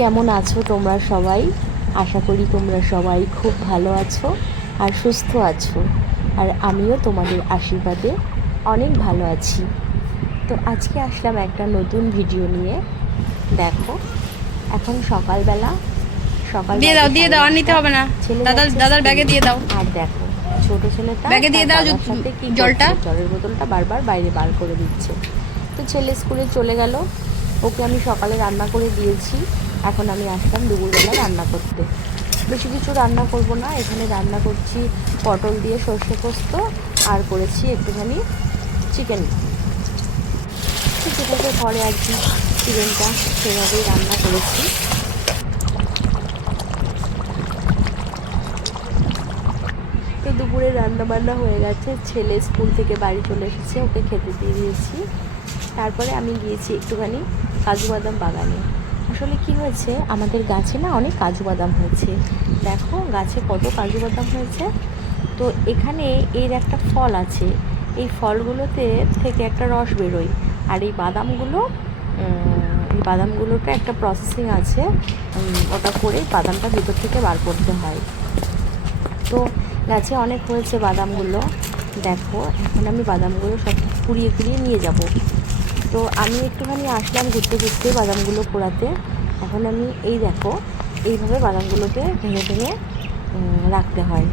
কেমন আছো তোমরা সবাই? আশা করি তোমরা সবাই খুব ভালো আছো আর সুস্থ আছো। আর আমিও তোমাদের আশীর্বাদে অনেক ভালো আছি। তো আজকে আসলাম একটা নতুন ভিডিও নিয়ে। দেখো, এখন সকালবেলা দিয়ে দাও দিয়ে দাও, আর নিতে হবে না। ছেলে দাদার ব্যাগে দিয়ে দাও। আর দেখো, ছোট ছেলেটা ব্যাগে দিয়ে দাও সাথে কি জলটা। জলের বোতলটা বারবার বাইরে বার করে দিচ্ছে। তো ছেলে স্কুলে চলে গেল, ওকে আমি সকালে রান্না করে দিয়েছি। এখন আমি আসলাম দুপুরবেলা রান্না করতে। বেশি কিছু রান্না করব না, এখানে রান্না করছি পটল দিয়ে সর্ষে পোস্ত, আর করেছি একটুখানি চিকেন। যেটাকে ঘরে আর কি চিকেনটা সেভাবেই রান্না করেছি। তো দুপুরে রান্নাবান্না হয়ে গেছে, ছেলে স্কুল থেকে বাড়ি চলে এসেছে, ওকে খেতে দিয়ে দিয়েছি। তারপরে আমি গিয়েছি একটুখানি কাজু বাদাম বাগানে। আসলে কি হয়েছে, আমাদের গাছে না অনেক কাজু বাদাম হয়েছে। দেখো গাছে কত কাজু বাদাম হয়েছে। তো এখানে এর একটা ফল আছে, এই ফলগুলোতে থেকে একটা রস বেরোয়। আর এই বাদামগুলোটা একটা প্রসেসিং আছে, ওটা করে বাদামটা ভিতর থেকে বার করতে হয়। তো গাছে অনেক হয়েছে বাদামগুলো। দেখো এখন আমি বাদামগুলো সব কুড়িয়ে নিয়ে যাব। তো আমি একটুখানি আসলাম ঘুরতে ঘুরতে বাদামগুলো পোড়াতে। এখন আমি এই দেখো এইভাবে বাদামগুলোকে ভেঙে ভেঙে রাখতে হয়।